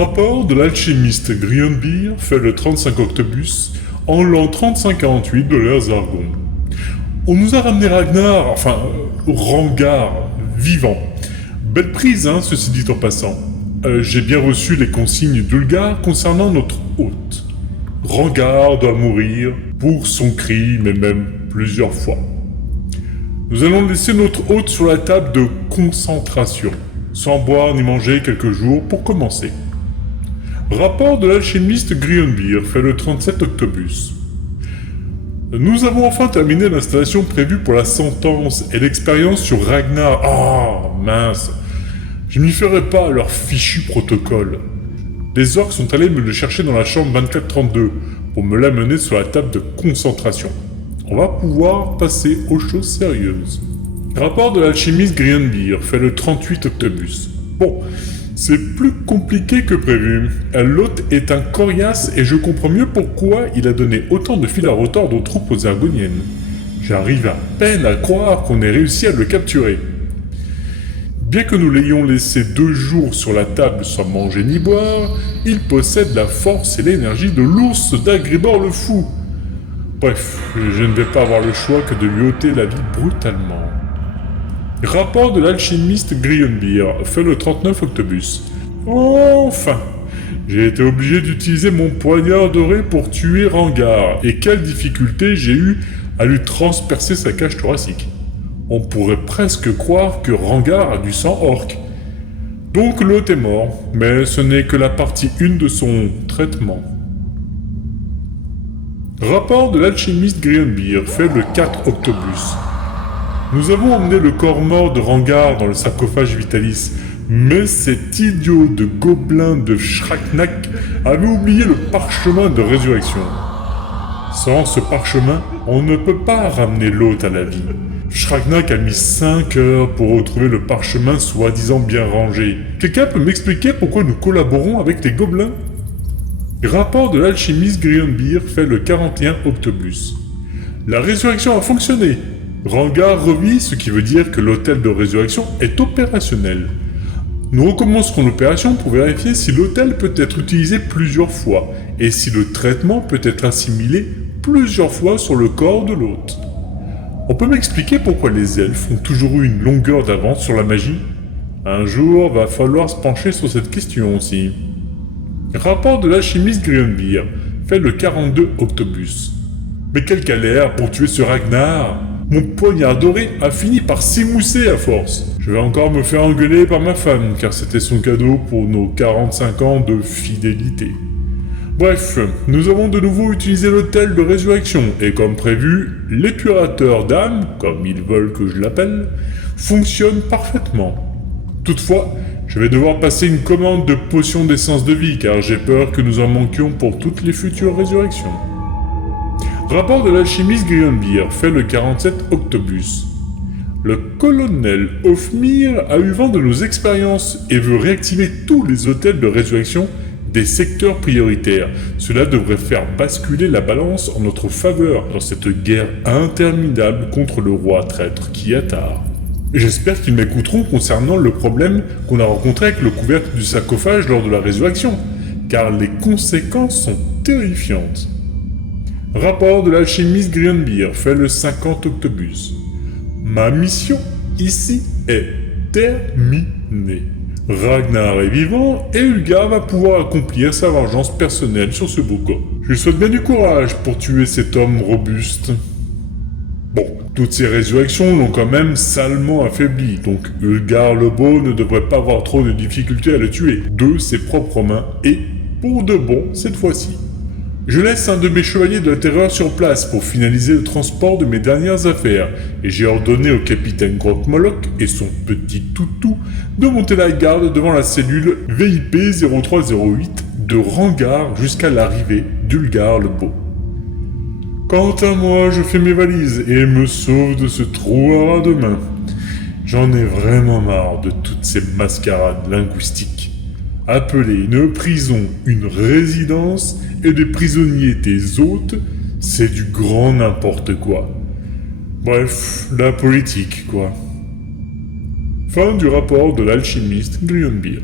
Rapport de l'alchimiste Grionbeer fait le 35 Octobus en l'an 3548 de l'ère Zargon. On nous a ramené Ragnar, Rangar, vivant. Belle prise, hein, ceci dit en passant. J'ai bien reçu les consignes d'Ulgar concernant notre hôte. Rangar doit mourir pour son crime et même plusieurs fois. Nous allons laisser notre hôte sur la table de concentration, sans boire ni manger quelques jours pour commencer. Rapport de l'alchimiste Grionbeer fait le 37 Octobus. Nous avons enfin terminé l'installation prévue pour la sentence et l'expérience sur Ragnar. Ah, mince. Je m'y ferai pas à leur fichu protocole. Les orques sont allés me le chercher dans la chambre 2432 pour me l'amener sur la table de concentration. On va pouvoir passer aux choses sérieuses. Rapport de l'alchimiste Grionbeer fait le 38 Octobus. Bon, c'est plus compliqué que prévu. L'hôte est un coriace et je comprends mieux pourquoi il a donné autant de fil à retordre aux troupes zargoniennes. J'arrive à peine à croire qu'on ait réussi à le capturer. Bien que nous l'ayons laissé 2 jours sur la table sans manger ni boire, il possède la force et l'énergie de l'ours d'Agribor le Fou. Bref, je ne vais pas avoir le choix que de lui ôter la vie brutalement. Rapport de l'alchimiste Grionbeer fait le 39 Octobus. Enfin, j'ai été obligé d'utiliser mon poignard doré pour tuer Rangar, et quelle difficulté j'ai eu à lui transpercer sa cage thoracique. On pourrait presque croire que Rangar a du sang orc. Donc l'hôte est mort, mais ce n'est que la partie 1 de son traitement. Rapport de l'alchimiste Grionbeer fait le 4 Octobus. Nous avons emmené le corps mort de Rangar dans le sarcophage Vitalis, mais cet idiot de gobelin de Shragnak avait oublié le parchemin de résurrection. Sans ce parchemin, on ne peut pas ramener l'hôte à la vie. Shragnak a mis 5 heures pour retrouver le parchemin soi-disant bien rangé. Quelqu'un peut m'expliquer pourquoi nous collaborons avec les gobelins ? Rapport de l'alchimiste Grionbeer fait le 41 Octobus. La résurrection a fonctionné. Rangar revit, ce qui veut dire que l'hôtel de résurrection est opérationnel. Nous recommencerons l'opération pour vérifier si l'hôtel peut être utilisé plusieurs fois et si le traitement peut être assimilé plusieurs fois sur le corps de l'hôte. On peut m'expliquer pourquoi les elfes ont toujours eu une longueur d'avance sur la magie ? Un jour, va falloir se pencher sur cette question aussi. Rapport de l'alchimiste Grionbeer fait le 42 Octobus. Mais quelle galère pour tuer ce Ragnar ! Mon poignard doré a fini par s'émousser à force. Je vais encore me faire engueuler par ma femme, car c'était son cadeau pour nos 45 ans de fidélité. Bref, nous avons de nouveau utilisé l'hôtel de résurrection, et comme prévu, l'épurateur d'âme, comme ils veulent que je l'appelle, fonctionne parfaitement. Toutefois, je vais devoir passer une commande de potions d'essence de vie, car j'ai peur que nous en manquions pour toutes les futures résurrections. Rapport de l'alchimiste Grionbeer fait le 47 Octobus. Le colonel Ofmir a eu vent de nos expériences et veut réactiver tous les hôtels de résurrection des secteurs prioritaires. Cela devrait faire basculer la balance en notre faveur dans cette guerre interminable contre le roi traître Kiatar. J'espère qu'ils m'écouteront concernant le problème qu'on a rencontré avec le couvercle du sarcophage lors de la résurrection, car les conséquences sont terrifiantes. Rapport de l'alchimiste Grionbeer fait le 50 Octobus. Ma mission ici est terminée. Ragnar est vivant et Ulgar va pouvoir accomplir sa vengeance personnelle sur ce beau gars. Je lui souhaite bien du courage pour tuer cet homme robuste. Bon, toutes ces résurrections l'ont quand même salement affaibli, donc Ulgar le Beau ne devrait pas avoir trop de difficultés à le tuer, de ses propres mains, et pour de bon cette fois-ci. Je laisse un de mes chevaliers de la terreur sur place pour finaliser le transport de mes dernières affaires, et j'ai ordonné au capitaine Grok-Moloch et son petit toutou de monter la garde devant la cellule VIP 0308 de Rangar jusqu'à l'arrivée d'Ulgar le Beau. Quant à moi, je fais mes valises et me sauve de ce trou à ras de main. J'en ai vraiment marre de toutes ces mascarades linguistiques. Appeler une prison une résidence et des prisonniers des hôtes, c'est du grand n'importe quoi. Bref, la politique, quoi. Fin du rapport de l'alchimiste Grionbeer.